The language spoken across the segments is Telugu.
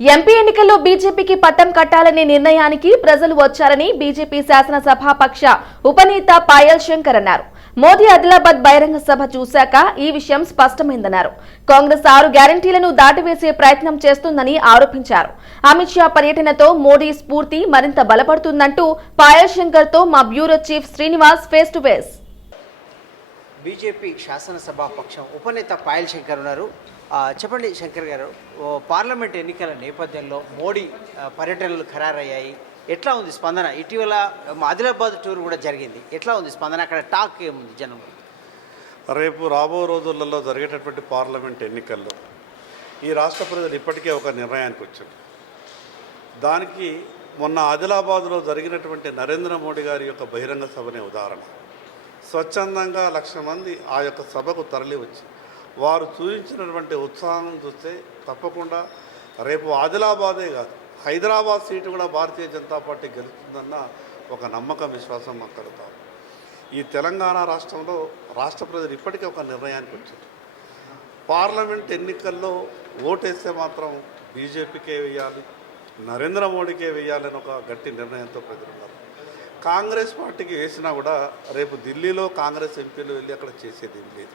ఎంపీ ఎన్నికల్లో బీజేపీకి పట్టం కట్టాలనే నిర్ణయానికి ప్రజలు వచ్చారని బీజేపీ శాసనసభాపక్ష ఉపనేత పాయల్ శంకర్ అన్నారు. మోదీ ఆదిలాబాద్ బహిరంగ సభ చూశాక ఈ విషయం స్పష్టమైందన్నారు. కాంగ్రెస్ ఆరు గ్యారంటీలను దాటివేసే ప్రయత్నం చేస్తుందని ఆరోపించారు. అమిత్ షా పర్యటనతో మోడీ స్ఫూర్తి మరింత బలపడుతుందంటూ పాయల్ శంకర్తో మా bureau chief Srinivas face to face. BJP శాసనసభా పక్షం ఉపనేత పాయల్ శంకర్ ఉన్నారు చెప్పండి శంకర్ గారు పార్లమెంట్ ఎన్నికల నేపథ్యంలో మోడీ పర్యటనలు ఖరారయ్యాయి. ఎట్లా ఉంది స్పందన? ఇటీవల ఆదిలాబాద్ టూర్ కూడా జరిగింది. ఎట్లా ఉంది స్పందన? అక్కడ టాక్ ఏముంది జనం? రేపు రాబో రోజులలో జరిగేటటువంటి పార్లమెంట్ ఎన్నికల్లో ఈ రాష్ట్ర ప్రజలు ఇప్పటికే ఒక నిర్ణయానికి వచ్చారు. దానికి మొన్న ఆదిలాబాద్లో జరిగినటువంటి నరేంద్ర మోడీ గారి యొక్క బహిరంగ సభనే ఉదాహరణ. స్వచ్ఛందంగా లక్ష మంది ఆ యొక్క సభకు తరలి వచ్చి వారు చూపించినటువంటి ఉత్సాహం చూస్తే తప్పకుండా రేపు ఆదిలాబాదే కాదు హైదరాబాద్ సీటు కూడా భారతీయ జనతా పార్టీ గెలుస్తుందన్న ఒక నమ్మకం విశ్వాసం మాకు కలుగుతాం ఈ తెలంగాణ రాష్ట్రంలో రాష్ట్ర ప్రజలు ఇప్పటికే ఒక నిర్ణయానికి వచ్చారు. పార్లమెంట్ ఎన్నికల్లో ఓటేస్తే మాత్రం బీజేపీకే వేయాలి నరేంద్ర మోడీకే వేయాలని ఒక గట్టి నిర్ణయంతో ప్రజలున్నారు. కాంగ్రెస్ పార్టీకి వేసినా కూడా రేపు ఢిల్లీలో కాంగ్రెస్ ఎంపీలు వెళ్ళి అక్కడ చేసేది ఏం లేదు.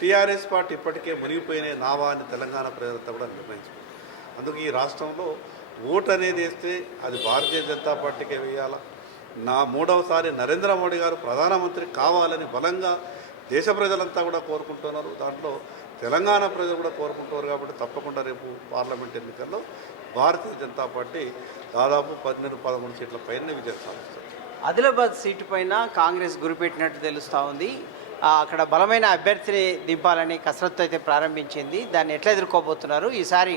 టీఆర్ఎస్ పార్టీ ఇప్పటికే మునిగిపోయిన నావా అని తెలంగాణ ప్రజలంతా కూడా నిర్ణయించుకుంది అందుకు ఈ రాష్ట్రంలో ఓటు అనేది వేస్తే అది భారతీయ జనతా పార్టీకే వేయాలా? నా మూడవసారి నరేంద్ర మోడీ గారు ప్రధానమంత్రి కావాలని బలంగా దేశ ప్రజలంతా కూడా కోరుకుంటున్నారు. దాంట్లో తెలంగాణ ప్రజలు కూడా కోరుకుంటున్నారు కాబట్టి తప్పకుండా రేపు పార్లమెంట్ ఎన్నికల్లో భారతీయ జనతా పార్టీ దాదాపు పన్నెండు పదమూడు సీట్ల పైన విజయం సాధిస్తుంది. ఆదిలాబాద్ సీటు పైన కాంగ్రెస్ గురిపెట్టినట్టు తెలుస్తూ ఉంది. అక్కడ బలమైన అభ్యర్థిని దింపాలని కసరత్తు అయితే ప్రారంభించింది. దాన్ని ఎట్లా ఎదుర్కోబోతున్నారు? ఈసారి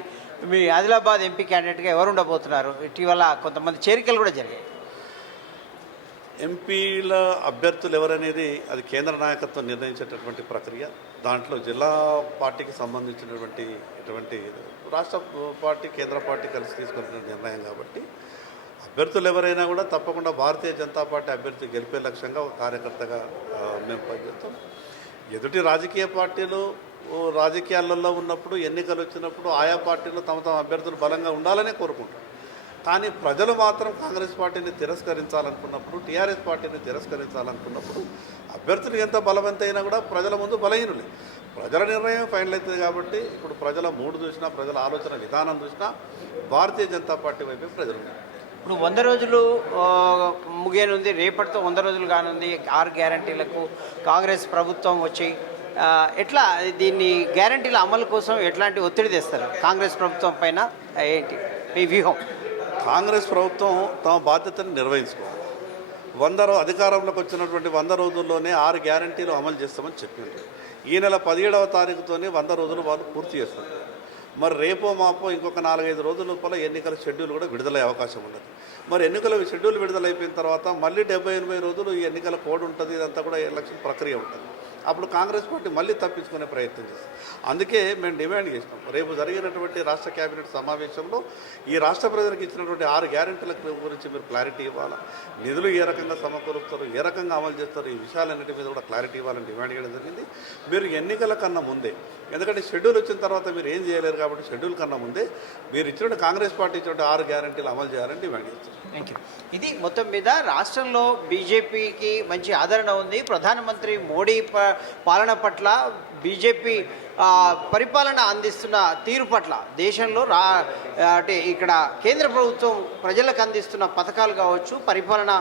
మీ ఆదిలాబాద్ ఎంపీ క్యాండిడేట్గా ఎవరు ఉండబోతున్నారు? ఇటీవల కొంతమంది చేరికలు కూడా జరిగాయి. ఎంపీల అభ్యర్థులు ఎవరనేది అది కేంద్ర నాయకత్వం నిర్ణయించేటటువంటి ప్రక్రియ. దాంట్లో జిల్లా పార్టీకి సంబంధించినటువంటి ఎటువంటి రాష్ట్ర పార్టీ కేంద్ర పార్టీ కలిసి తీసుకున్న నిర్ణయం కాబట్టి అభ్యర్థులు ఎవరైనా కూడా తప్పకుండా భారతీయ జనతా పార్టీ అభ్యర్థి గెలిపే లక్ష్యంగా ఒక కార్యకర్తగా మేము పనిచేస్తాం. ఎదుటి రాజకీయ పార్టీలు రాజకీయాలలో ఉన్నప్పుడు ఎన్నికలు వచ్చినప్పుడు ఆయా పార్టీలు తమ తమ అభ్యర్థులు బలంగా ఉండాలనే కోరుకుంటాం. కానీ ప్రజలు మాత్రం కాంగ్రెస్ పార్టీని తిరస్కరించాలనుకున్నప్పుడు టీఆర్ఎస్ పార్టీని తిరస్కరించాలనుకున్నప్పుడు అభ్యర్థులు ఎంత బలవంతైనా కూడా ప్రజల ముందు బలహీనులే. ప్రజల నిర్ణయం ఫైనల్ అవుతుంది కాబట్టి ఇప్పుడు ప్రజల మూడు చూసినా ప్రజల ఆలోచన విధానం చూసినా భారతీయ జనతా పార్టీ వైపే ప్రజలు ఇప్పుడు వంద రోజులు ముగియనుంది రేపటితో వంద రోజులు కానుంది ఆరు గ్యారంటీలకు కాంగ్రెస్ ప్రభుత్వం వచ్చి ఎట్లా దీన్ని గ్యారంటీల అమలు కోసం ఎట్లాంటి ఒత్తిడి తెస్తారు? కాంగ్రెస్ ప్రభుత్వం పైన ఏంటి? మీ వ్యూహం. కాంగ్రెస్ ప్రభుత్వం తమ బాధ్యతను నిర్వహించుకోవాలి. వంద రో అధికారంలోకి వచ్చినటువంటి వంద రోజుల్లోనే ఆరు గ్యారంటీలు అమలు చేస్తామని చెప్పిండ్రు. ఈ నెల పదిహేడవ తారీఖుతోనే వంద రోజులు వాళ్ళు పూర్తి చేస్తారు మరి రేపో మాపో ఇంకొక నాలుగైదు రోజుల లోపల ఎన్నికల షెడ్యూల్ కూడా విడుదలయ్యే అవకాశం ఉండదు. మరి ఎన్నికల షెడ్యూల్ విడుదలైపోయిన తర్వాత మళ్ళీ డెబ్బై ఎనభై రోజులు ఈ ఎన్నికల కోడ్ ఉంటుంది ఇదంతా కూడా ఎలక్షన్ ప్రక్రియ ఉంటుంది. అప్పుడు కాంగ్రెస్ పార్టీ మళ్ళీ తప్పించుకునే ప్రయత్నం చేస్తుంది అందుకే మేము డిమాండ్ చేసినాం. రేపు జరిగినటువంటి రాష్ట్ర కేబినెట్ సమావేశంలో ఈ రాష్ట్ర ప్రజలకు ఇచ్చినటువంటి ఆరు గ్యారెంటీల గురించి మీరు క్లారిటీ ఇవ్వాలా? నిధులు ఏ రకంగా సమకూరుస్తారు? ఏ రకంగా అమలు చేస్తారు? ఈ విషయాలన్నిటి మీద కూడా క్లారిటీ ఇవ్వాలని డిమాండ్ చేయడం జరిగింది. మీరు ఎన్నికల కన్నా ముందే ఎందుకంటే షెడ్యూల్ వచ్చిన తర్వాత మీరు ఏం చేయలేరు కాబట్టి షెడ్యూల్ కన్నా ముందే మీరు ఇచ్చిన కాంగ్రెస్ పార్టీ ఇచ్చిన ఆరు గ్యారెంటీలు అమలు చేయాలని డిమాండ్ చేస్తారు థ్యాంక్ యూ ఇది మొత్తం మీద రాష్ట్రంలో బీజేపీకి మంచి ఆదరణ ఉంది. ప్రధానమంత్రి మోడీ ప- పాలన పట్ల బీజేపీ పరిపాలన అందిస్తున్న తీరు పట్ల దేశంలో రా అంటే ఇక్కడ కేంద్ర ప్రభుత్వం ప్రజలకు అందిస్తున్న పథకాలు కావచ్చు పరిపాలన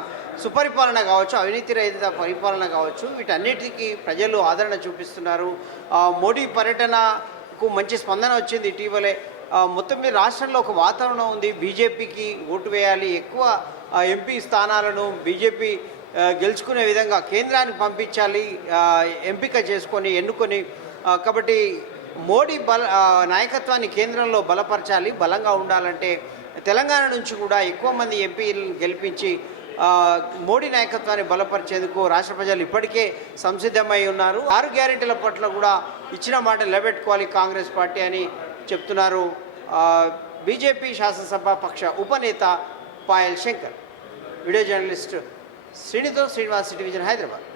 సుపరిపాలన కావచ్చు అవినీతి రహిత పరిపాలన కావచ్చు వీటన్నిటికీ ప్రజలు ఆదరణ చూపిస్తున్నారు. మోడీ పర్యటనకు మంచి స్పందన వచ్చింది ఇటీవలే. మొత్తం మీద రాష్ట్రంలో ఒక వాతావరణం ఉంది. బీజేపీకి ఓటు వేయాలి ఎక్కువ ఎంపీ స్థానాలను బీజేపీ గెలుచుకునే విధంగా కేంద్రానికి పంపించాలి ఎంపిక చేసుకొని ఎన్నుకొని కాబట్టి మోడీ బల నాయకత్వాన్ని కేంద్రంలో బలపరచాలి బలంగా ఉండాలంటే తెలంగాణ నుంచి కూడా ఎక్కువ మంది ఎంపీలను గెలిపించి మోడీ నాయకత్వాన్ని బలపరిచేందుకు రాష్ట్ర ప్రజలు ఇప్పటికే సంసిద్ధమై ఉన్నారు. ఆరు గ్యారెంటీల పట్ల కూడా ఇచ్చిన మాట నిలబెట్టుకోవాలి కాంగ్రెస్ పార్టీ అని చెప్తున్నారు బీజేపీ శాసనసభ పక్ష ఉపనేత పాయల్ శంకర్. వీడియో జర్నలిస్ట్ శ్రీనితో శ్రీనివాస్ టెలివిజన్ హైదరాబాద్.